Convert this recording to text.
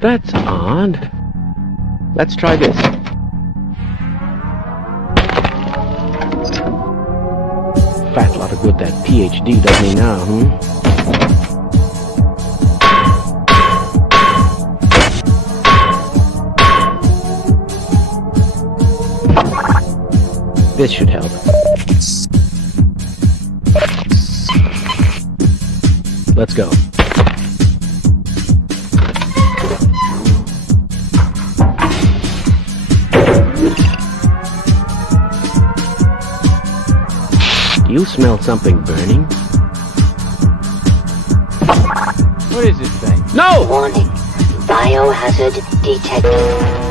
That's odd. Let's try this. Fat lot of good that PhD does me now, This should help. Let's go. Do you smell something burning? What is this thing? No! Warning. Biohazard detected.